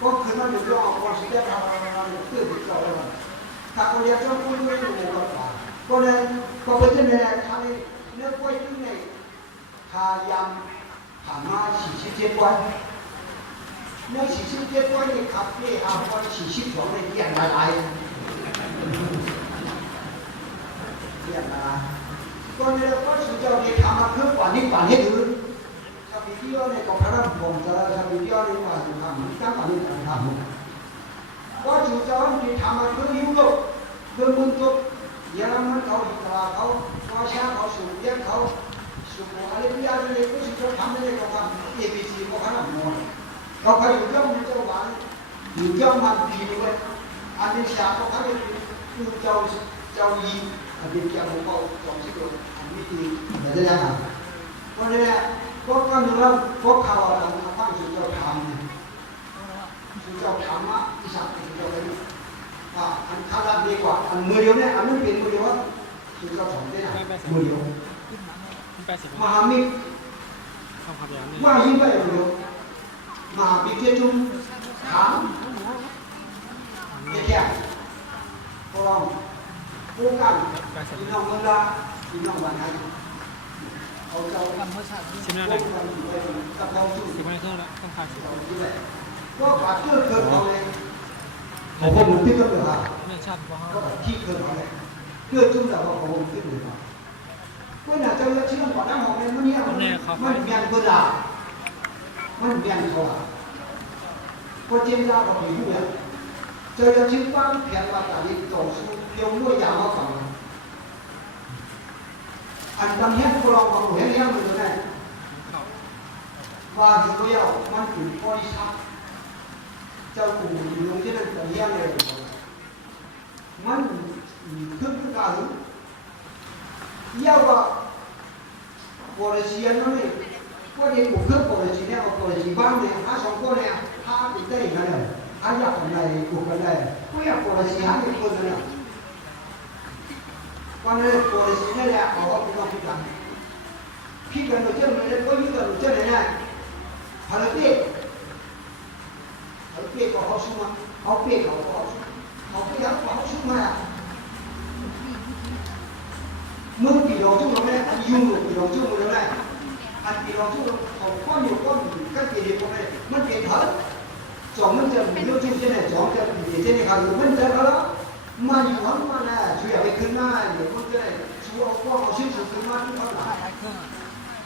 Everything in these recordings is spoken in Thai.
꼭 그만 유명하고 시대 가면은 뜻이 있어요. 갖고 예전 분들이 뭐가 거는 거기서는 खाली nếu quay thứ này hà yam hà ma chỉ sinh chết quan nếu chỉ sinh chết quan thì khắp đi hà quan chỉ sinh chỗ này hiện lại hiện lại còn nếu có sự cho thì tham ăn cướp quản hết thứ sao video này có khả năng phòng cho sao video này mà làm các bạn nên làm có sự cho thì tham ăn cướp hữu dụng cướp quân tục giờมันเขาอีกตลาดเขาว่าช้าเขาสูบเลี้ยงเขาสูบอะไรที่อะไรเลยก็สิ่งที่ทำได้ก็ทำ ABC ก็ขนาดนั้นเขาไปอยู่เรื่องมันเจ้าหวานอยู่เรื่องมันดีด้วยอันนี้ชาเขาเขาเลยคือเจ้ายีอันนี้เกี่ยวกับเขาสองสิ่งอันนี้ดีแต่จะยังไงเพราะนี่แหละพวกกันอยู่แล้วพวกเขาทำตั้งสิ่งเจ้าทำสิ่งเจ้าทำอ่ะที่สั่งสิ่งเจ้าเลยอันข้าวดีกว่าอันมือเดียวเนี่ยอันนั้นเป็นมือเดียวคือเราสอนได้นะมือเดียวมหามิตรมายิ่งไปมือเดียวมหามิตรเจ้าจุ่มถามแค่พวกเราผู้กันพี่น้องเมืองละพี่น้องวันไทยเอาเจ้าชิมแล้วเลยกับเราจุ่มสิบห้าเครื่องแล้วต้องขาดสิบก็ขาดเครื่องเอาเลยของผมที่ก็เลยก็ที่เคยมาเลยเพื่อจุ่มแต่ว่าของผมที่เลยมาเมื่อไหร่เจ้าเลือกชื่อก่อนหน้าของเนี่ยมันเนี่ยมันเบียนเวลามันเบียนเขาก็เจียมยาของผิวเนี่ยเจ้าเลือกชื่อบ้านเพียงว่าแต่ยิ่งต่อสู้เพียงด้วยยามาฝั่งอันตอนนี้พวกเราบางคนเนี่ยมันจะได้ว่าที่ตัวเรามันถึงข้อที่ชัดเจ้าปู่อยู่ตรงที่นั่นแต่เลี้ยงเลยมันขึ้นการเยี่ยว่าบริษัทนั่นเองว่าเด็กบุกขึ้นบริษัทเนี่ยบริษัทบ้านเนี่ยหาสองคนเนี่ยหาติดได้กันเลยหาอยากอะไรบุกกันได้ก็อยากบริษัทหาคนเนี่ยวันนั้นบริษัทเนี่ยเอาไปลองพิจารณาพิจารณาเจ้าเนี่ยก็ยิ่งกันเจ้าเนี่ยภารกิจเขาเปียกเขาชุ่มเขาเปียกเขาเปียกเขาชุ่มมาเมื่อปีเราชุ่มเราไม่ได้อันยุ่งเลยปีเราชุ่มเราไม่ได้อันปีเราชุ่มเขาก้อนอยู่ก้อนก็เปลี่ยนเขาไม่ได้มันเปลี่ยนเถอะสองมันจะมีเรื่องชุ่มเช่นไหนสองจะเปลี่ยนเช่นไหนครับมันจะเขาแล้วมาอยู่ห้องมาน่ะช่วยไปขึ้นหน้าเดี๋ยวมันจะได้ช่วยก้อนเขาชิ้นสุดขึ้นมาที่เขาหลัง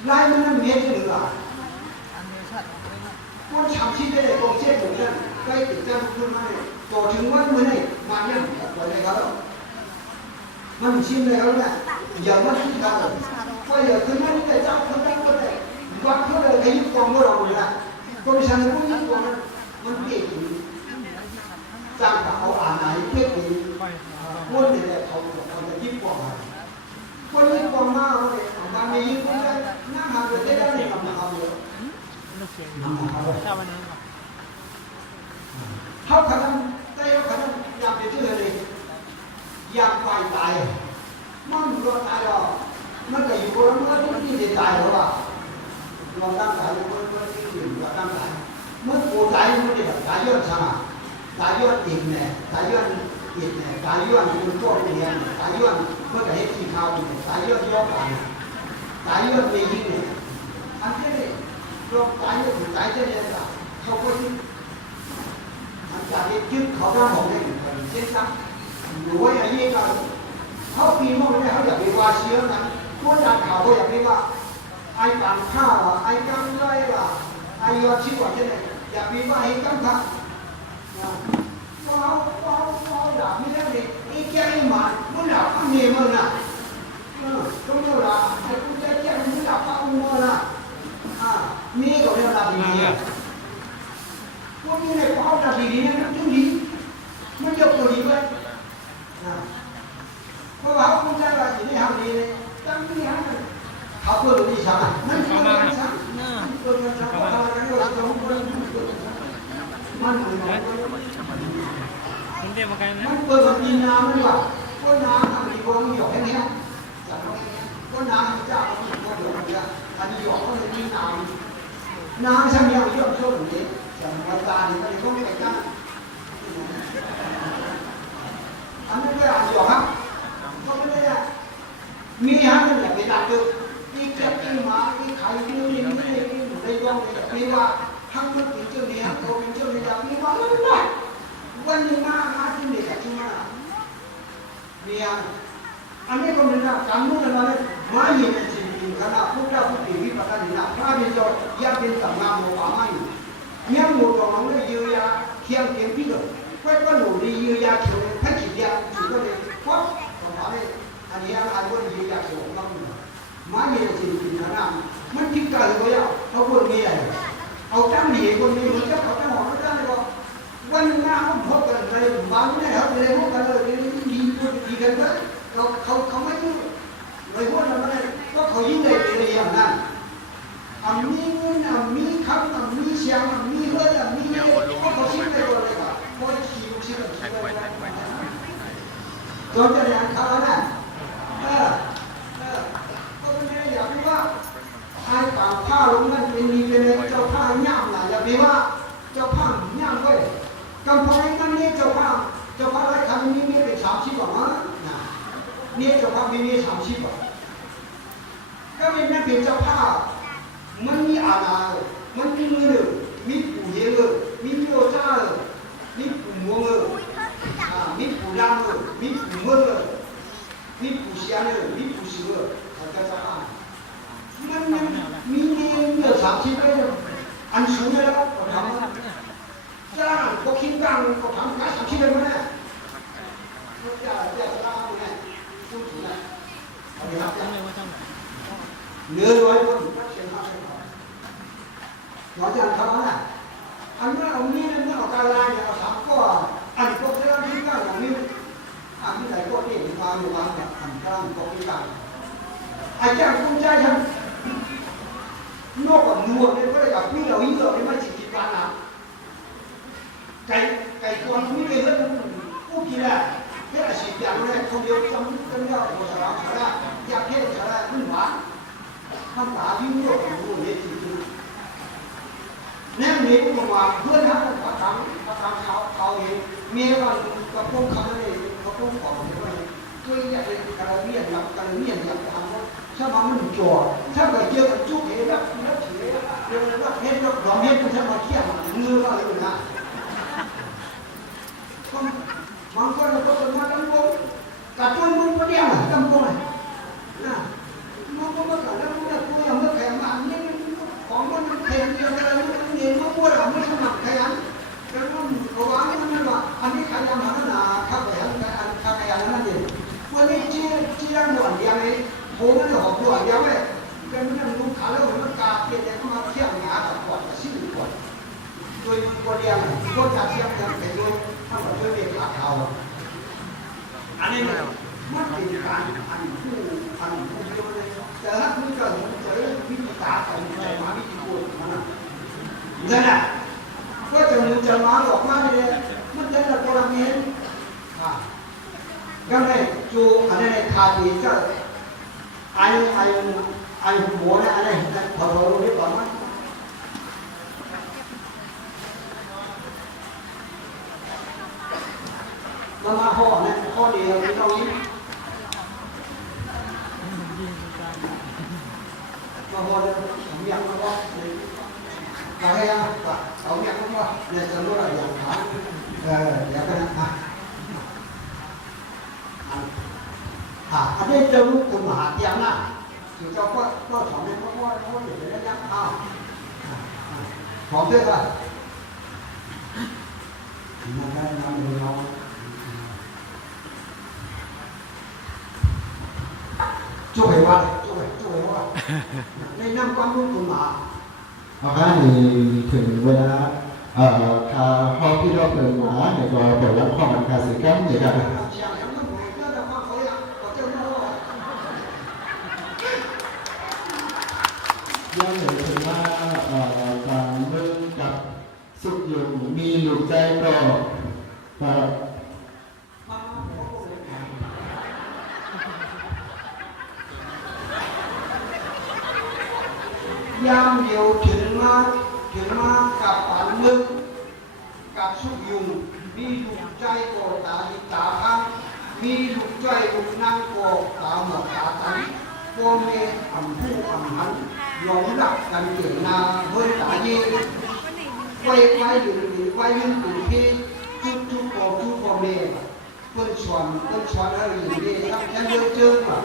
ไล่มันนั่นเมียจะเหลือก็ทำชิ้นได้เลยตรงเช่นผมเนี่ยใกล้ติดกันขึ้นมาเนี่ยต่อถึงวันเมื่อไหร่มาเนี่ยอะไรกันแล้วมันชิ้นเลยเขาเนี่ยอย่ามาที่กันเลยว่าอย่าขึ้นมาที่เจ้าขึ้นได้ก็ได้วัดเขาเลยให้ยึดกองเมื่อเราเลยนะก็ไม่ใช่พวกยึดกองมันเก่งจ้างเขาอ่านไหนเพื่อดีคนเนี่ยเขาจะยึดกองคนยึดกองมากเลยบางทียึดก็ได้นั่งหาเงินได้ได้เนี่ยทำเขาเลยเขาขนาดได้เขาขนาดอยากจะชื่ออะไรอยากไปตายมันรอตายหรอมันก็อยู่บนนั้นมันที่จะตายหรอวะเราตั้งใจเราที่อยู่เราตั้งใจมันโกรธใจมันจะแบบตายย้อนช่างตายย้อนอีกเนี่ยตายย้อนอีกเนี่ยตายย้อนคุณพ่อเรียนตายย้อนเมื่อกี้ที่เขาเนี่ยตายย้อนย้อนไปตายย้อนไปยิ่งเนี่ยอันนี้เราตายอยู่ตายจะเนี่ยเขาพูดมันจะได้ยึดเขาได้หมดเลยเช่นนั้นหรือว่าอย่างนี้ก็เขาปีนมาเนี่ยเขาอยากไปว่าเชื้อนั้นพวกจากเขาอยากไปว่าไอ้ต่างข้าวไอ้กังไรล่ะไอ้ยอดชิบว่าเช่นนี้อยากไปว่าไอ้กังข้าวว้าวด่าไม่ได้เลยไอ้แก่ไอ้หมามันด่าข้างเนียมันน่ะก็ไม่รู้ละไอ้ผู้แก่มันด่าข้างมันน่ะมีก็เรียกว่าดีพวกนี้ในความด่าดีเนี่ยมันจุดีมันยกตัวดีด้วยเพราะว่าคุณใจว่าสิ่งที่ทำดีเลยตั้งที่ทำเขาเปิดดีสั่งนั่นคือการสั่งเปิดการสั่งเขาทำอะไรก็เราต้องเปิดมันเหมือนกันมันเปิดแบบดินน้ำเลยว่ะก็น้ำทำดีกว่ามันหยอกแค่นี้ก็น้ำจะเอาก็เดี๋ยวมันจะอันนี้หยอกก็เลยมีน้ำช่างยาวเยอะช่วงนี้ อย่างวันตาเนี่ยก็เลยต้องไปจ้างอันนี้ก็อ่านอยู่ครับก็ไม่ได้มีฮะนั่นแหละเป็นหลักคืออีเก็บอีหมาอีไข่อีนี่อีในดวงเนี่ยมีว่าทั้งมันเป็นเจ้าเนี่ยตัวเป็นเจ้าเนี่ยมีว่ามันได้วันนี้มาที่นี่กับที่มามีอันนี้ก็เป็นการมุ่งอะไรมาเห็นจริงๆขณะพุทธพุทธิวิปัสสนาพระบิดาอยากเป็นสัมมาโมหะไม่เนี่ยหมดตรงนั้นเลยยืยาเคียงเคียงพี่ก็ก็หนูดียืยาเขียวให้ขีดยาขีดก็เลยเพราะตรงนั้นอันนี้อะไรก็ยืยาเขียวต้องมาเห็นจริงๆขณะมันคิดกันเลยว่าเขาพูดมีอะไรเอาตั้งหนีคนนี้มันจะเขาตั้งหัวตั้งเลยว่าวันหน้าเขาพบกันในบ้านเนี่ยเขาเลยพบกันเลยดีกันเลยเขาไม่ยุ่งเลยพูดอะไรก็เขายิ่งเลยเป็นอย่างนั้นมีเงินมีคำมีเสียงมีเรื่องมีก็เขาชิดไปหมดเลยครับเพราะขี่ลูกชิดไปจนจะเรียนเขาแล้วนะก็ไม่ได้อยากไปว่าไอ้ป่าผ้าลงนั่นเป็นเป็นเจ้าผ้าย่ำนะอย่าไปว่าเจ้าผ้าย่ำไว้กำแพงนั่นนี่เจ้าผ้าอะไรคำนี้มีเป็น30 กว่ามั้งนะนี่เจ้าผ้ามี30 กว่าก็เป็นนั่นเป็นเจ้าผ้ามันมีอาณามันมีมือมีปู่เยอะมีโยจ้ามีปู่มัวมีปู่ลางมีปู่มือมีปู่เสียนมีปู่เสือเขาจะจ้ามันมีเงิน30 ไปอันสูงเลยแล้วก็ทำจ้าก็คิดบ้างก็ทำการ30 ไปมั้ยเนี่ยจะจ้าเนี่ยพูดถึงนะเอาดีครับเนื้อร้อยคนนักเชียงรายหลังจากทำนั้นอันนั้นเอานี้นั่นเอาการลายเนี่ยเอา3 ก็อันพวกเจ้าที่ตั้งอย่างนี้อันที่ไหนก็ที่มาอยู่วันแบบอันกลางก็ที่ตั้งอาจารย์คุณใจฉันนอกจากนัวเนี่ยก็เลยอยากวิ่งเราวิ่งเราเนี่ยไม่จิตการนะไก่ตัวนี้เลยเรื่องผู้กินอะแค่สิบอย่างเลยคนเดียวจำกันได้หมดสารพัดอยากแค่สารพัดขึ้นหวานท่านตาวิ่งโลกรู้เนี่ยจริงๆเนี่ยมีผู้มาเพื่อนนะประทังเขาเองมีวันกระปุกเขาเลยกระปุกของเขาเลยก็อยากเป็นกระเบียนอยากทำถ้ามันจ่อถ้าเกิดเจอกับจุกเห็นแล้วเฉยเดี๋ยวว่าเห็นแล้วหลอมเห็นมันจะมาเที่ยงเงืออะไรอยู่นะบางคนก็เป็นมาตั้งวงกัดจนมึงก็เดียวตั้งวงเลยนะมันก็มากัดแล้วมันจะตัวอย่างเมื่อแข่งมาเนี่ยของมันแข่งเดียวกันเลยมันเย็นมันปวดอ่ะมันสมัครแข่งแล้วมันระวังมันว่าอันนี้ใครยังหาหนาข้าไปอันข้าไปอันนั้นเองวันนี้เชี่ยหนวดยังไงโหมันจะหอบหนวดยังไงเป็นมันลุกขาแล้วมันกาเพียงแต่ก็มาเที่ยงหากับปอดกับชิ้นปอดโดยตัวเดียวก็จะเที่ยงกันแต่โดยถ้าเราเรียกขาเขาอันนี้มันเป็นการอันผู้เดียวเลยแต่ถ้าคุณเกิดเจอวิธีการของใจมาวิธีพูดมันนั่นแหละก็จะมึงจะมาหลอกมาเลยมันจะละตัวละเมียนก็เลยจูอันนี้คาดีก็ไอ้หัวเนี่ยอะไรพอเรารู้ได้ก่อนมั้ยมาห่อเนี่ยข้อเดียวที่เรายิ้มมาห่อเลยผมอยากมาว่าอะไรอ่ะเอาอยากมาว่าเนี่ยจะรู้อะไรอย่างนั้นเดี๋ยวกันนะอันนี้จะรู้คุณมหาเตียงนะถึงเจ้าก็สอนให้พ่ออยู่ในระยะพร้อมด้วยกันนั่นได้นำมือเราช่วยว่าในนำความรู้คุณมาเอาค่ะนี่ถึงเวลาคาห้องที่เราเปิดมาเนี่ยก็เปิดรับข้อมันคาสิครับเนี่ยครับยังเห็นถึงว่าการเมืองกับสุขอยู่มีอยู่ใจก็ยามเดียวถึงมากับปัน มึงกับสุกยุงมีลูกใจโกตาดิตาพังมีลูกใจลูกนั่งโกตาหมดตาตันโกเมอำผู้อำหันหลงหลักกันเก่งนาเมื่อตาเย่ไว้อยู่ไว้ยืนตื่นที่ทุกโกเมเปิ้นชวนอะไรอย่างนี้ครับแค่เยอะเจอป่ะ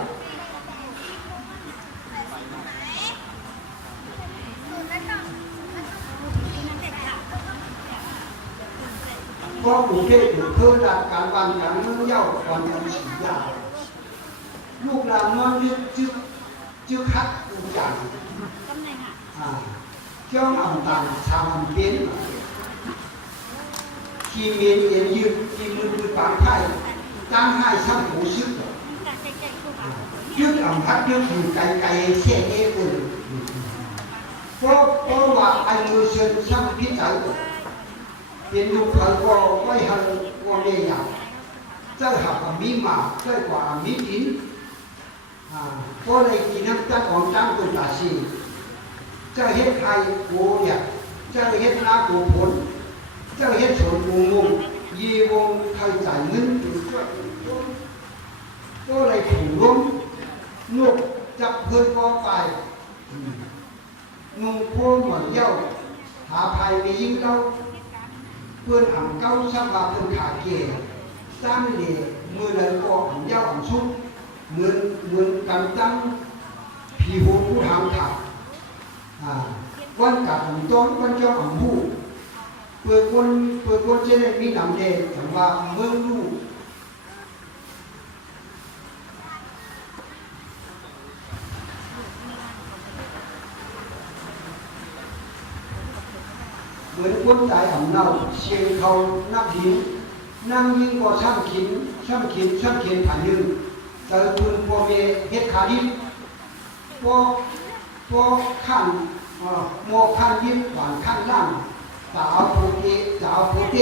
ก็กรุงเทพเพื่อดัดการวันการเมืองเย้าวันการฉีดยาลูกหลานมันจึงคัดอุจจาระเจ้าอ่ำต่างชาวเบียนที่เมียนเย็นยืดที่มือปางไทยจ้างให้ช่างหูซึกยืดอ่ำพัดยืดอยู่ไกลเสียเอฟเลยก็ว่าไอ้มือเชิญช่างพิจัยเป็นลูกเขาก็ไม่หันก็ไม่อยากเจ้าหักมีหมาเจ้ากว่ามีดินก็เลยกินน้ำตาของจ้างตัวตาชีเจ้าเฮ็ดไทยโกเนี่ยเจ้าเฮ็ดนาโกผลเจ้าเฮ็ดสวนวงยีวงไทยจ่ายเงินก็เลยถูกล้มนุกจับเพื่อนก็ไปนุ่งโพเหมือนเย้าหาภัยไม่ยิ่งเล่าเพื่อนอ่ำเก้าสำหรับเพื่อนขาเกี่ยสร้างเหล่มือเลยก็อ่ำเย้าอ่ำชุบเหมือนกันตั้งผีหูผู้ทางขาวันกับอ่ำต้นวันเจ้าอ่ำผู้เพื่อคนจะได้มีน้ำแดงสำหรับเมืองลูกเหมือนคนใจอ่ำเน่าเชียงเขานักหินนั่งยิงก็ช่างขินผ่านยืนเจอคุณพ่อเมเฮ็ดขาดิบพอขั้นหมอขั้นยิบหวานขั้นล่างสาวโพเท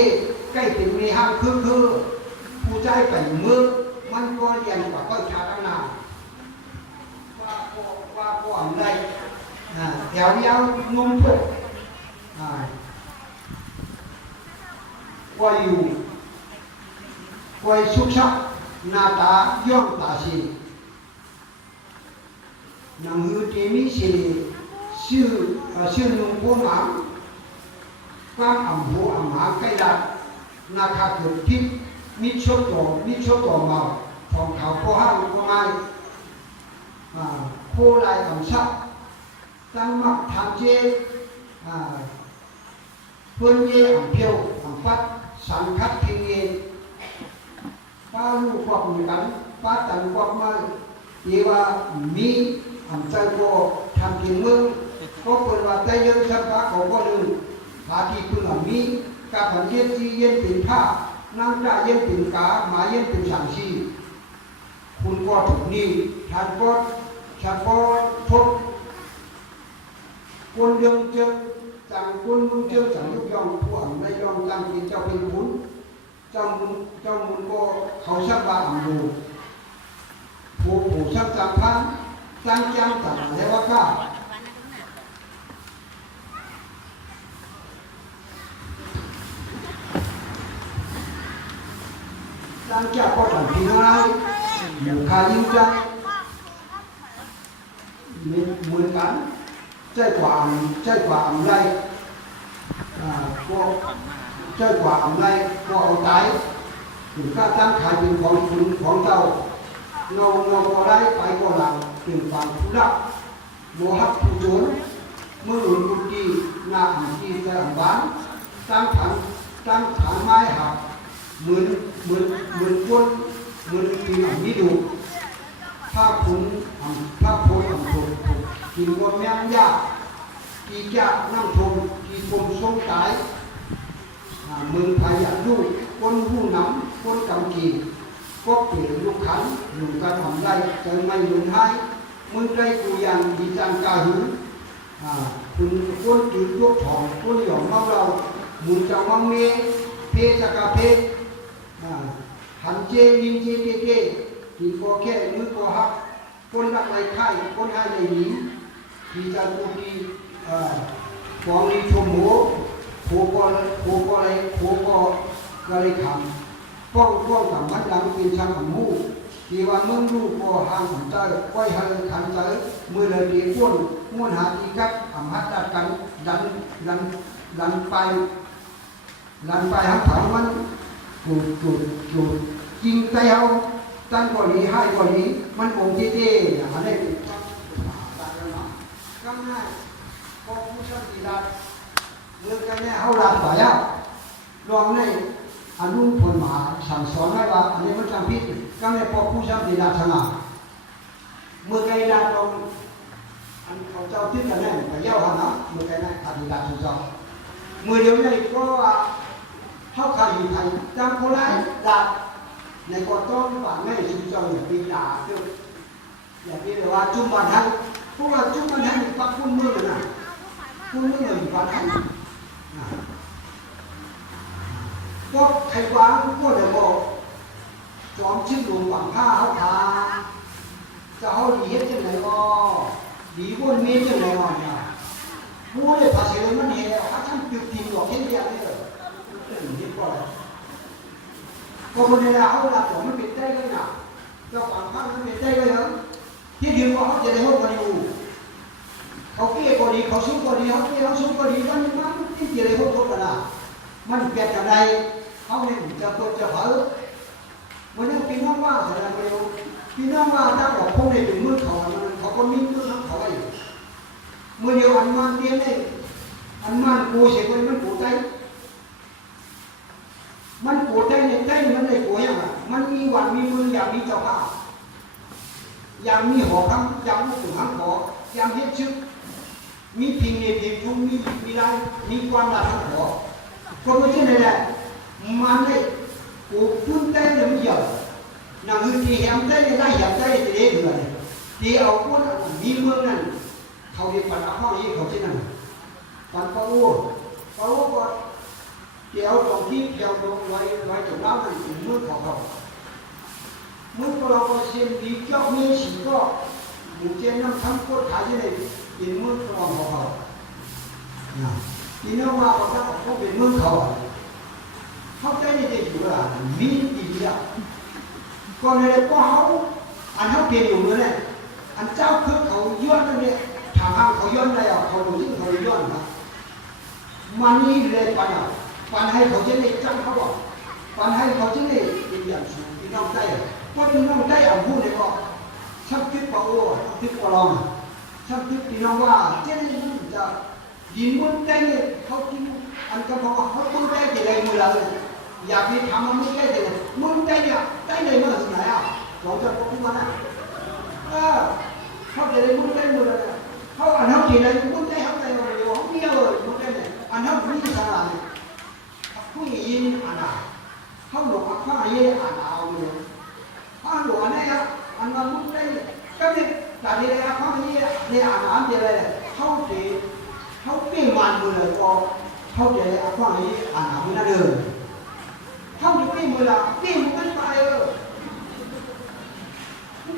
ใกล้ถึงในห้างคือผู้ใจไปมือมันก็เรียนกว่าก็ชาตั้งนานว่าก่อนได้แถวยาวนมพกว่าอยู่ว่าสุขชักหน้าตาย่อมตาสีนังหือที่มีสีชื่อนุ่งโพหมากว้างอ่ำหัวอ่ำหาใกล้ดัดนาคาเกิดทิพย์มิโชโตเมาของเขาโพห้างก็ไม่โพลายอ่ำชักตั้งมักทางเจเพื่อนเย่อ่ำเพียวอ่ำฟัดสังคัดเทียงเองป้าลูกกวักเหมือนกันป้าตันกวักมาเยว่ามีอ่ำใจก็ทำกินมึงก็เปิดว่าใจเย็นสัมภาของก็หนึ่งพาที่พึ่งอ่ำมีกับผันเย็นจีเย็นเป็นผ้านั่งจ่าเย็นเป็นกาหมาเย็นเป็นสังชีคุณก็ถูกนิ่งทานก็ฉันก็ทบคนเดิมเจอจังคนมึงเจอจังยุกยองผู้อ่ำในยองจังเป็นเจ้าเป็นขุนเจ้ามุนก็เขาชักบาอ่ำดูผู้ชักจังพันจังจังแล้วว่าข้าจังจับก็ถังพินาไรอยู่คายิ่งจังเหมือนกันใจกว่าอะไรก็ใจกว่าอะไรก็เอาใจถึงข้าตั้งขายเป็นของคุณของเจ้าเราก็ได้ไปก็หลังถึงฝั่งผู้รับโมหักผู้โจรเมื่อหลุดกุฏิหน้าที่จะบ้านตั้งถังไม้หักเหมือนคนเหมือนปีนนี้ดูผ้าพุนถูกกินว่าแม่งยากกีแก่นั่งชมกีชมทรงตายเมืองไทยอยากลูกคนผู้นำคนกำกีก็เปลี่ยนลูกขันอยู่กันทำไรจะไม่เหมือนให้มึงได้กูยังดีจังกาหือคุณคนจืดยกถองคนหยองเมาเรามึงจะมังเมเพจะกาเพหันเจยินเจเกกินก็แค่มือก็หักคนรักในไข่คนให้ในหนีที่จะกูดีของนี้ชมหัวผ ครูก็เลยทำป้องกับมัดหลังเป็นช่างของมูที่ว่าเมืองลูกก็ห่างของใจไว้ให้ขันใจมือเลยดีก้นม้วนหาทีกัดอ่ำฮัดดัดกันดันไปหางเผามันจูดจริงใจเอาตั้งก่อนนี้ให้ก่อนนี้มันองค์เจ๊อันนี้เป็นก็ง่ายพอผู้ช่างตีดัดเรื่องกันเนี่ยเขาดัดฝ่ายอ่ะลองในอนุพลมหาสั่งสอนให้ว่าอันนี้มันจำพิษก็ในพอผู้ช่างตีดัดชนะเมื่อไกลดัดลงอันเขาเจ้าที่กันแน่ไปเย้าหันนะเมื่อไกลนั่นตีดัดถูกต้องเมื่อเดียวนี้ก็เขาขายอยู่ไทยจำคนร้ายดัดในกอต้นว่าไม่ชุมเจ้าอย่าไปด่าอย่าไปเลยว่าจุ่มบันทันเพราะว่าจุ่มบันทันปักคุณมือนะคุณมือหนึ่งบันทันก็ใครวางก็เดี๋ยวบอกจอมชิ้นหลวงหวังผ้าเขาทาจะเขาดีเฮ็ดจังไหนก็ดีบนเมียจังไหนก็เนี่ยผู้เลยภาษีเลยมันเหี้ยเขาทำจุดทิ้งหลอกเฮ็ดอย่างนี้เลยเฮ็ดก็อะไรก็คนในเราเขาหลับของมันเป็นได้เลยนะเจ้าฝั่งข้างมันเป็นได้เลยเหรอที่ยืนว่าเขาจะได้ห้องกันอยู่เขาเกี้ยก็ดีเขาสู้ก็ดีเขาเกี้ยเขาสู้ก็ดีแล้วมันที่จะได้ห้องกันนะมันเปลี่ยนจากใดเขาเนี่ยจะเปิดจะเผาวันนี้พี่น้องว่าแสดงเร็วพี่น้องว่าถ้าบอกพวกนี้เป็นมือเขามันเขาก็มีมือของเขาไว้เมื่อเดียวอันมันเดียนเลยอันมันกูเสียคนมันกูใจมันปวดใจเนี่ยใจมันเลยปวดอย่างไรมันมีวันมีมืออย่างมีเจ้าภาพอย่างมีหอคำอย่างมีถุงหางหออย่างเฮ็ดชึกมีพิงเนพิงทุ่งมีลายมีความลาทั้งหอคนไม่ใช่ไหนแหละมันเลยปวดพื้นใจเลยมันเยอะนั่งคือที่แหมใจเลยได้แหมใจจะได้เหนื่อยที่เอาคนมีเมืองนั้นเขาเรียกปัญหาข้อนี้เขาใช่นั่นปัญหาโอ้ก็เกี่ยวตรงที่เกี่ยวตรงไว้ตรงนั้นมันเป็นมือของเขามือของเราก็เช่นดีเจ้ามีสิ่งก็หมู่เจนนั่งทั้งโคตรขายที่ไหนเป็นมือของเขาที่นั่นว่าเขาเป็นมือเขาใจในใจอยู่ละมีดีละก่อนเลยก็เขาอันเขาเปลี่ยนอยู่เลยเนี่ยอันเจ้าคือเขาย้อนนั่นเนี่ยทางเขาย้อนอะไรอ่ะเขาดูที่เขาย้อนนะมันนี่เลยปัญให้เขาจะได้จำเขาบอกปัญให้เขาจะได้เป็นอย่างสูงพี่น้องได้เพราะพี่น้องได้อ่านพูดเลยก็ชักคิดว่าโอ้ชักคิดว่าลองชักคิดพี่น้องว่าเจ้านี่มันจะยินมันได้เนี่ยเขากินอันก็บอกว่าเขาต้องได้แต่ใดมือเราเลยอยากไปทำมันได้แต่มันได้เนี่ยได้เลยเมื่อไหร่อ่ะเราจะพูดมานะเขาจะได้มันได้มือเลยเขาอันเขาจีเลยมันได้เขาได้มาเลยเขาเมียเลยมันได้เนี่ยอันเขาไม่ใช่สาระเนี่ยผู้หญิงอ่านเขาหลงข้าเย่อ่านเอาเลยเขาหลงอันนี้ครับอันนั้นมุดได้ก็เนี่ยแต่เนี่ยข้าเย่เนี่ยอ่านเดี๋ยวอะไรเขาเดี๋ยวเขาเปลี่ยนมันมือเลยพอเขาเดี๋ยวข้าเย่อ่านเอาไม่ได้เลยเขาจะเปลี่ยนมือละเปลี่ยนมันไป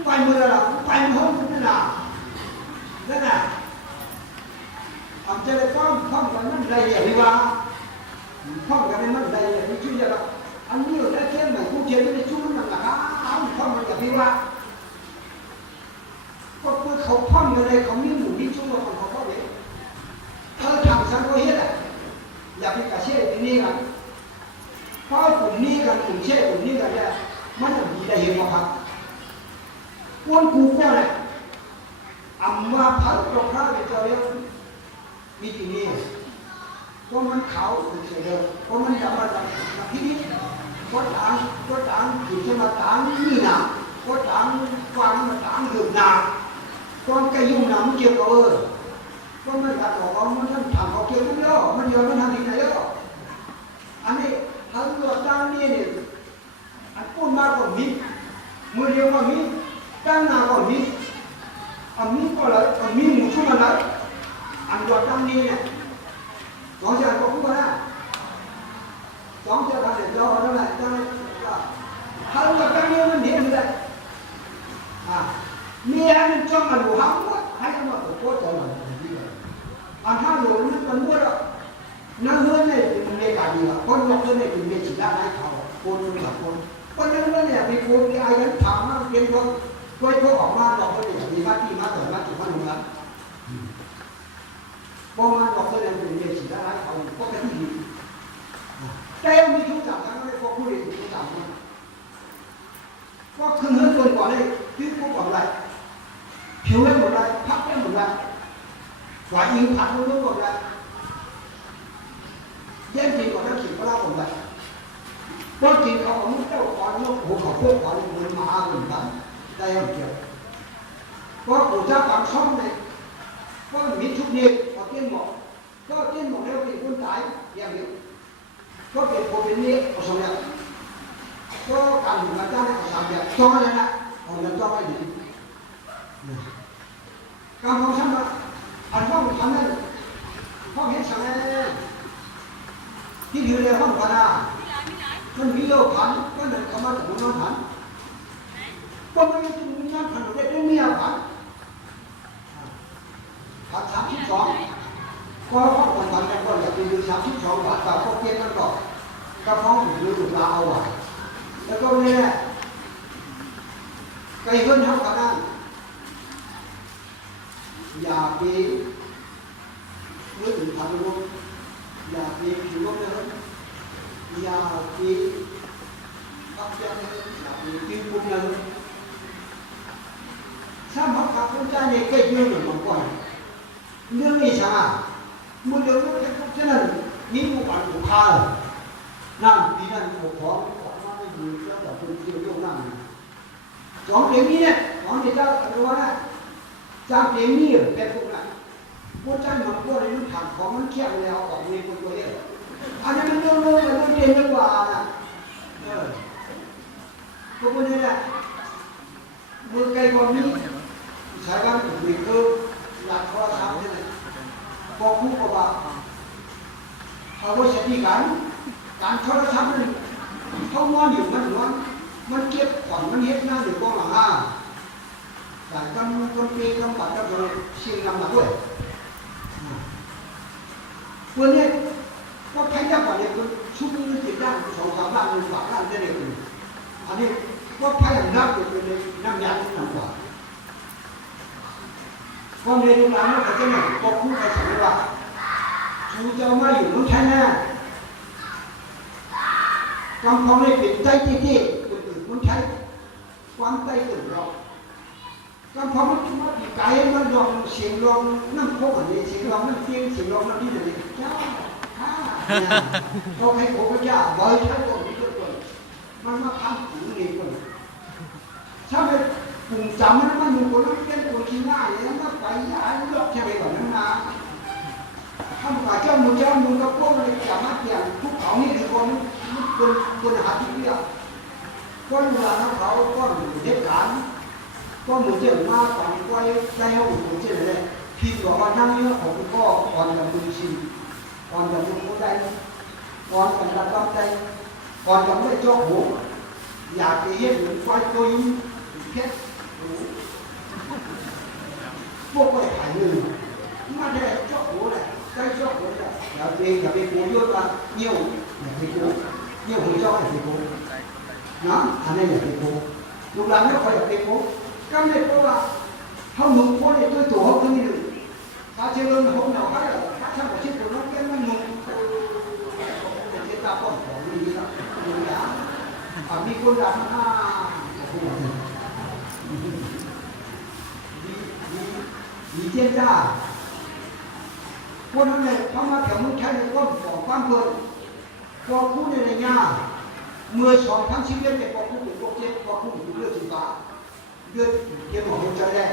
ไปมือละไปมือเขาไม่ได้นั่นแหละอันเจริญฟ้องกันนั่นไรอย่างนี้ว่าphong cái này mất đầy là cái chuyên gia đó anh nhiều đã khen mà cũng chơi cái chung là áo phong là cái ba có cái khẩu phong ở đây không những đủ đi chung mà còn có đấy thằng sáng có hết à là cái cả xe thì đi là có cùng đi gần cùng xe cùng đi gần ra mất làm gì đây hiểu không quân cú qua này amma phá được ra để cho em đi tìm điเพราะมันเขาเฉยๆเพราะมันจะมาที่นี่ก็ต่างอยู่ที่มาต่างนี่นะก็ต่างฟังมาต่างอยู่นะก็แกยุ่งนะมันเกี่ยวกับก็มันขัดออกมันท่านทำเขาเกี่ยวกับเยอะมันเยอะมันทำที่ไหนเยอะอันนี้ทั้งตัวตั้งนี่เนี่ยอันพูดมากกว่ามีมือเดียวก็มีตั้งหน้าก็มีอันนี้ก็เลยอันนี้หมู่ชุ่มอะไรอันตัวตั้งนี่เนี่ยสองเจ้าก็พูดนะสองเจ้าทำเด็กเราเท่าไหร่เท่าไหร่ถ้าเราตั้งเยอะมันเห็นเลยเมียมันจ้องมันหัวหำให้มันตัวโคตรใจมันอันถ้าหลงมันมั่วแล้ว นั่งเงินเนี่ยเป็นเรื่องการดีอ่ะคนนั่งเงินเนี่ยเป็นเรื่องจิตได้เขาคนกับคนนั่งเงินเนี่ยมีคนมีอะไรนั้นถามมาเป็นคนก็ให้เขาออกมาหลอกเขาเนี่ยมีหน้าที่มาเติมมาจุดมาหนุนนั้นพอมาหลอกเขาเนี่ยเป็นเรื่องจิตได้เขาก็เป็นที่ดีแต่มีทุกจับทั้งนั้นพวกผู้เรียนทุกจับนะก็ขึ้นเงินคนก่อนเลยที่พวกก่อนไรผิวได้หมดเลยพักได้หมดเลยหวานยิงผัดรู้หมดเลยแย่งกินก่อนแล้วขิงก็เล่าหมดเลยเพราะกินเขาของเจ้าก่อนแล้วหัวเขาพวกก่อนมันมาเหมือนกันได้ยังเกี่ยวเพราะผู้เจ้าบางช่องเนี่ยก็มีทุกเดือนก็เตี้ยนหมดก็เตี้ยนหมดแล้วเป็นคนตายอย่างเดียวก็เป็นคนเป็นนี้เอาสมัยก็การหนุนกันได้เอาสามแบบจ้องเลยนะเอาเงินจ้องให้ดีการมองซ้ำว่าอันห้องทำนั้นห้องเห็นสังเกตที่อยู่ในห้องพนามันมีโลผันก็เหมือนคำว่าแต่มันนอนผันก็มันยังมีงานผันได้ด้วยเมียผันผัน32ก็ห้องผันกันก็อยากไปดู32 บาทแต่ก็เก็บมันก่อนก็ห้องหรือถูกลาเอาไว้แล้วก็เนี่ยไก่เงินห้องพนันอย่าไปนึกถึงพันลมอย่าไปผิวลมเลยอย่าไปตับยังเลยอย่าไปกินปุ่นเลยถ้ามาขับรถใจเนี่ยก็ยืนเหมือนก่อนเรื่องนี้ใช่ไหมมือเดียวก็ฉะนั้นนี่ผู้ปั่นผู้ฆ่านั่นปีนั้นผู้ของมาไม่อยู่แล้วแต่คนเดียวโยกนั่งสองเดี๋ยวนี้เนี่ยสองเดี๋ยวเจ้าตัวนะจ้างเดี๋ยวนี้เป็นพวกนั้นพวกจ้างมันพวกนี้มันผ่านของมันเขี้ยวแล้วออกมีคนตัวเองอันนี้มันเรื่องมันเรื่องเด่นดีกว่านะพวกนี้แหละมือไกลกว่านี้ใช้การถูกบีบคือหลักโทรศัพท์นี่แหละพอคู่กับว่าเขาว่าใช้ที่การโทรศัพท์นี่เขานอนอยู่มันเก็บผ่อนมันเฮ็ดหน้าอยู่กองหลังแต่คนเปย์คนปัดก็โดนเชียงนำมาด้วยวันนี้ก็ใครจะก่อนเนี่ยคนชุบมือติดด้าน2-3 ด้าน1 บาทด้านได้เลยอันนี้ก็ใครอย่างนักอยู่เป็นน้ำยาที่นำกว่าก็ในโรงงานก็จะเนี่ยก็คู่ไปสั่งว่าชูเจ้ามาอยู่ต้องใช้แน่กำพองเลยปิดใจที่คนอื่นมันใช้ความใจตื่นเรากำพองมันมาปีกไก่มันลองเสียงลองน้ำโคกอันนี้เสียงลองน้ำเสียงลองน้ำนี่เลยเจ้าเขาให้ผมก็ยากบ่อยทั้งหมดนี่ก็ตัวมันมาทำถึงนี่คนถ้าไปกลุ่มจำมันอยู่คนนั้นเป็นคนขี้หน้าอย่างนั้นก็ไปย้ายเลือกใช่ไหมก่อนนั้นนะถ้ามาเจ้ามึงก็พวกมันจะมาเปลี่ยนทุกเขานี่คือคนหาที่เดียวคนเวลาเขาก็เด็กการก็เหมือนเจ้ามาฝังไว้ในห้องเหมือนเจ้าเลยพี่บอกว่านั่งเยอะของก็อ่อนกับมือชีอ่อนกับมือคนใดอ่อนกับระดับใดอ่อนกับไม่เจ้าหูอยากจะเห็นเหมือนไฟตัวยิ่งเพชรพวกไปถ่ายมือมาได้เจ้าหูเลยใกล้เจ้าหูเลยอย่าไปโกยศว่าเงี้ยวอย่าไปโกเงี้ยวหัวเจ้าอย่าไปโกนะอันนี้อย่าไปโกลูกหลานไม่ค่อยอย่าไปโกก็ไม่เพราะว่าเขาหนุ่มคนเนี่ยตัวเขาคือนี่ถ้าเชื่อเรื่องเขาหนาวก็ได้ถ้าช่างหัวชิ้นตัวนั้นแค่มันหนุ่มเป็นเจ้าป้อนของนี่ละดูยามีคนด่าดีเจ้าจ้าคนนั้นเนี่ยเขามาแถวเมืองไทยในก้นของความเพลินพอคู่ในระยะเมื่อ2 ทั้งชีวิตเนี่ยพอคู่เป็นพวกเจ็บพอคู่เป็นเรื่องสีฟ้าเดือดเกี่ยวกับหัวใจแรก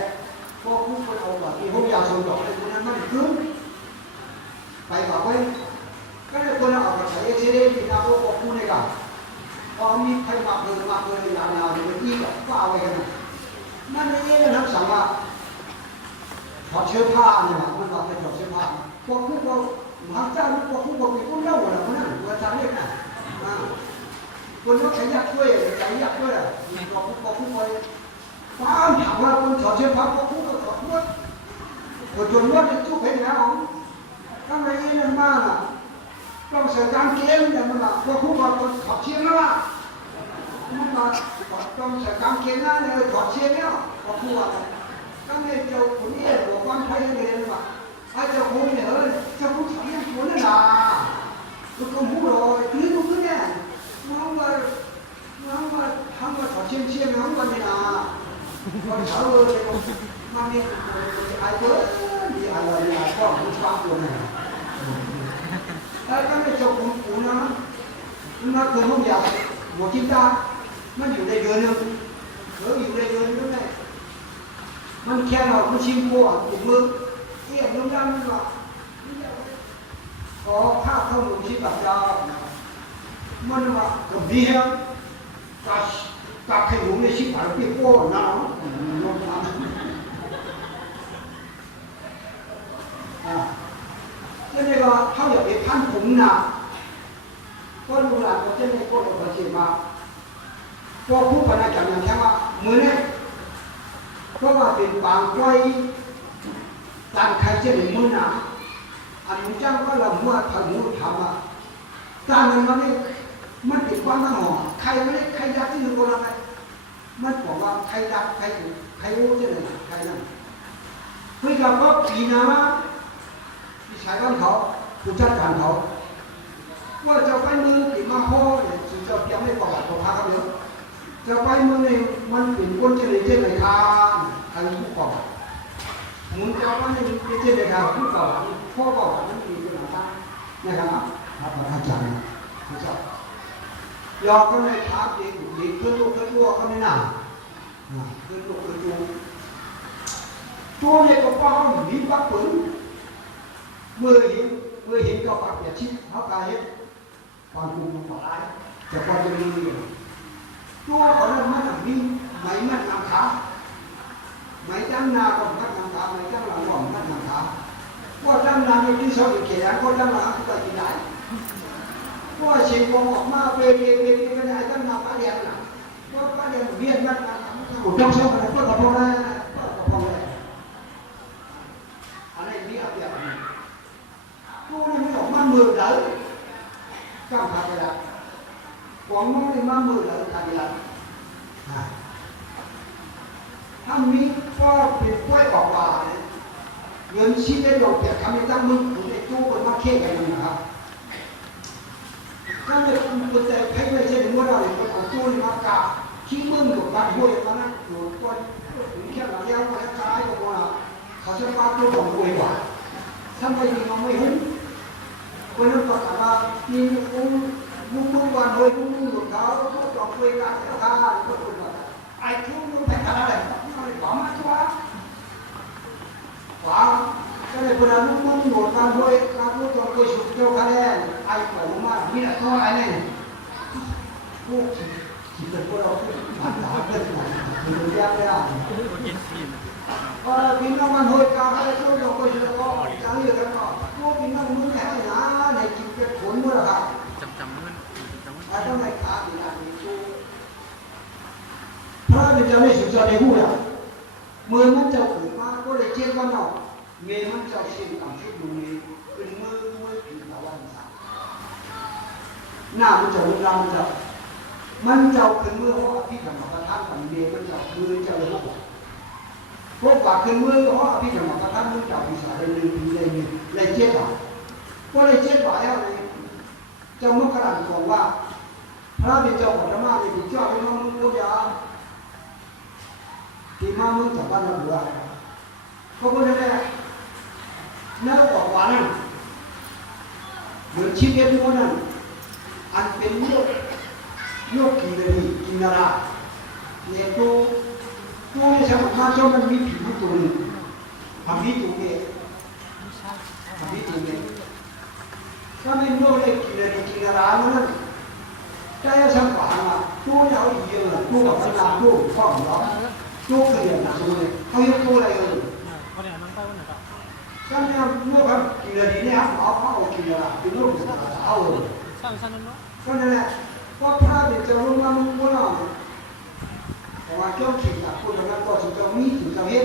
พอคู่คนเอาแบบที่ห้องยาสมดอกในคนนั้นมันขึ้นไปแบบว่าก็เลยคนเอาแบบใส่เอ็กซเรย์ที่หน้าพวกคู่ในกันพอมีใครมาเพิ่มยาวๆเลยที่แบบก็เอาไว้กันนั่นเองนะสั่งว่าถอดเสื้อผ้าเนี่ยมันบอกให้ถอดเสื้อผ้าพวกคู่เราหางเจ้าพวกคู่เราเป็นคนเล่าอะไรคนนั้นตัวจานเล็กนะคนว่าใครอยากช่วยใครอยากช่วยพวกคู่ไปฟ้าถามว่าคนถอดเสื้อผ้าพวกคู่ก็ถอดหมดคนจนว่าจะทุกข์เห็นแล้วทำไมเอ็นมากอ่ะ ต้องใส่กางเกงแต่มันว่าพวกผู้ว่าถอดเชียงแล้วล่ะมันว่าต้องใส่กางเกงนะเนี่ยถอดเชียงแล้วพวกผู้ว่าก็ไม่เจ้าคนนี้บอกว่าใครเรียนว่าไอ้เจ้าคนเนี่ยเจ้าผู้ชายคนนั่นล่ะก็คงผู้รอคือลูกเนี่ยน้องว่าทำว่าถอดเชียงน้องวันนี้นะก็เช้าเลยมันนี่ไอ้เจ้าดีไอ้วันนี้ก็ผู้ชายคนเนี่ยแล้วก็ไม่จบของกูนะมันคือห้องยาหัวจิ้มตามันอยู่ในเดือนนึงอยู่ในเดือนนึงเลยมันแค่เรามันชิมกัวถุงมือเอี่ยมนุ่มดำมันว่าขอข้าวเข้าหมูชิมแบบยาวมันว่ากับเบี้ยกับไข่หมูในชิมแบบเปี้ยโป้หนาวนุ่มดำ这个他有一盘红呢，ก็ดูหลังก็จะไม่โกรธก็เสียมาพอผู้ปนจังอย่างแค่ว่ามือเนี่ยเพราะว่าเป็นบางก้อยการใครจะในมือหนาอันนี้จังก็เราเมื่อทำมือทำอ่ะการนั้นมันนี่มันเป็นความน่าหอใครไม่ได้ใครยักที่หนึ่งคนละไปมันบอกว่าใครยักใครรู้จะไหนใครนั่นเฮ้ยเราก็ปีนามาใช้บ้านเขาผู้จัดการเขาว่าจะไปมือติดมาพ่อเนี่ยถึงจะเพียงไม่ประวัติของพระเขาเยอะจะไปมือเนี่ยมันเป็นคนเจริญเจริญทางใครผู้ก่อมึงจะว่าเนี่ยเจริญทางผู้ก่อพ่อก่อมันมีเป็นอะไรนะครับครับอาจารย์นะครับยอมก็ในทับเด็กขึ้นลูกขึ้นวัวก็ไม่น่าขึ้นลูกขึ้นตัวเนี่ยก็ป้องมีปักปืนเมื่อเห็นก็ปักอย่าชิดเขากายเห็นความคุมของฝ่ายแต่ความจะมีตัวคนนั้นมันมีไม่มันนำขาไม่จังนาก็มันนำขาไม่จังหลังก็มันนำขาว่าจังนาอยู่ที่สองเขียนก็จังหลังก็ไปได้ว่าเสียงออกมาเป็นไม่ได้จังนาป้าเดียนนะว่าป้าเดียนเบี้ยมันอุดมสมบูรณ์ก็พอได้ก็พอได้อะไรนี้เอาอย่างนี้ตัวนี้ไม่ออกมามือเลยก้าวขาไปละหวังว่าไม่มามือเลยขาไปละถ้ามีก็เป็นกล้วยออกมาเงินชิ้นได้ดอกแต่ทำให้ตั้งมือในตู้บนมาเข่งกันนะครับถ้าไม่คุณแต่ให้ไม่ใช่ถึงว่าเราเนี่ยเอาตู้นี่มากาขี้มึนกับการห้วยมานะอยู่ก้อนถึงแค่หลังยาวมาช้าๆก็ว่าเขาจะปาตัวของห้วยกว่าถ้าไม่ดีเราไม่เห็นคนนั้นก็ถามว่ามีมุ้งวันเลยมุ้งกับเขาก็จองคุยกันแล้วค่ะก็คุยกันไอ้ทุกมุ้งแต่กันอะไรไม่ได้บอกมาตัวว้าวก็เลยคนนั้นมุ้งหมดกันด้วยการพูดจองคุยสุดเจ้าคะแนนไอ้ของมามีแต่ตัวไอ้เนี่ยพวกที่เป็นพวกเราที่ผ่านด่านเรื่องไหนมันเรียกไม่ได้ก็พี่น้องมันหดการอะไรก็ยกไปสุดก็จังเลยกันก็พวกพี่น้องมึงแค่ไหนในจิตเป็นผลมั้งครับจำมันไอ้ต้องในขาดีนะมีชูพระเป็นเจ้าในสุดจะในหูเนี่ยเมื่อมันจะขึ้นมาก็เลยเจ็บวันเนาะเมื่อมันจะเสียงต่ำชุดมือเป็นมือถึงตะวันสามหน้ามันจะรุนแรงมันจะขึ้นมือเพราะพี่ธรรมประธานของเมียมันจะคือจะเลยพวกปากขึ้นมือเพราะพี่ธรรมประธานมันจะมีสายเลยเลยเจ็บอ่ะก็เลยเจ็บบ่อยอะไรเจ้ามุขลังบอกว่าพระเป็นเจ้าของธรรมะเป็นเจ้าเป็นน้องลูกยาที่มามึงจากบ้านเราเบื่อเขาพูดได้ไหมเนื้อออกหวานเหมือนชีวิตนู้นนั่นอันเป็นโยกกินเลยกินอะไรเนี่ยตัวเนี่ยสมัครมาเจ้ามันมีผิวตัวนึงทำผิวตัวเนี่ยทำผิวตัวเนี่ยถ้าไม่โยกเลยกินเลยกินอะไรนั่นใจสังขารอ่ะตัวเนี่ยเอาเยอะตัวกับสังขารตัวข้อของเราตัวเกลียดนะตัวเนี่ยเขายกตัวอะไรถ้าเนี่ยโยกครับกินเลยเนี่ยเอากินอะไรกินโยกเอาก็นั่นแหละก็พระเป็นเจ้าลุ่มน้ำมุ่งเราแต่ว่าเจ้าขิงจากคนนั้นก็ถึงเจ้ามีถึงเจ้าเฮ็ด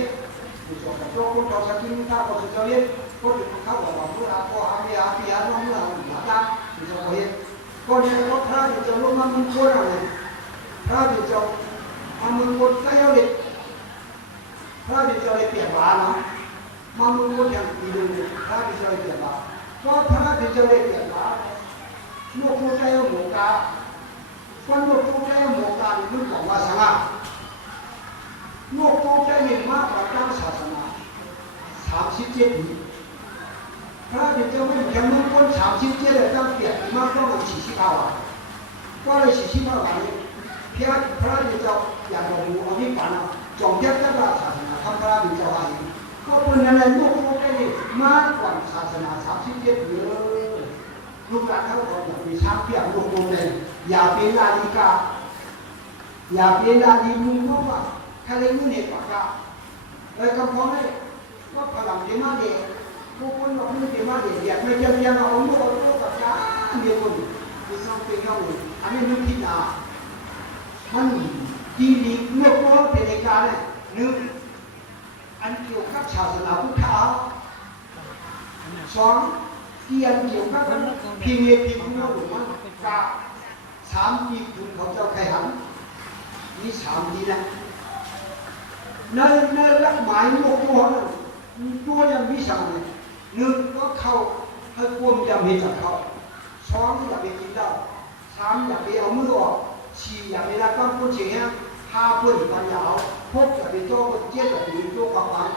ผู้ชมกับเจ้าคนเจ้าสกินข้าวก็ถึงเจ้าเฮ็ดก็ถึงเข้ากับเราเมื่อเราก็อาเมียน้องเราหลับ ที่จะเห็นก็เนี่ยก็พระที่จะรู้มามึงคนอะไรพระที่จะมามึงคนใกล้เอาเด็กพระที่จะเลยเปลี่ยนบ้านนะมามึงคนอย่างอีดูพระที่จะเลยเปลี่ยนบ้านก็พระที่จะเลยเปลี่ยนบ้านลูกผู้ใกล้เอาหมูกาคนลูกผู้ใกล้เอาหมูกานี่มึงบอกว่าสังฆลูกผู้ใกล้เนี่ยมากกว่าตั้งศาสนา37 ปีพระที่จะไม่แข็งมึงคน37เลยตั้งเปลี่ยนมากกว่ามัน49อ่ะก็เลย49วันนี้พระที่จะอยากจะดูอันนี้ปันอ่ะจงยัดยัดศาสนาทำพระที่จะว่าอย่างนี้ก็เป็นอะไรลูกผู้ใกล้เนี่ยมากกว่าศาสนา37 ปีลูกหลานเขาบอกอย่าไปช้างเพียงลูกเลยอย่าเป็นลาลิกาอย่าเป็นลาลิมุงเพราะว่าใครเล่นเนี่ยปากกาเลยคำพ้องเลยก็พลังเดมาเดียผู้คนเราไม่เดมาเดียอยากไม่จะเรียนเอาลูกกับจ้าเดียวคนคือน้องเป็นเขาอันนี้นึกคิดนะมันดีดีเมื่อก่อนเป็นเหตุการณ์เนี่ยนึกอันเกี่ยวกับศาสนาพุทธะ2เกี่ยวกับพิเวพิคุโนหรือมันกา3ปีคุณเขาเจ้าใครหันนี่3ดีนะในหลักหมายโลกตัวยังมีสั่งเลย1ก็เข้าให้ควมจะมีจากเขา2อย่าไปกินเหล้า3อย่าไปเอามือออก4อย่าไปรักความคนเสีย5เพื่อนปัญญา6อย่าไปโจ้คนเจี๊ยบอย่าไปโจ้ความหวัง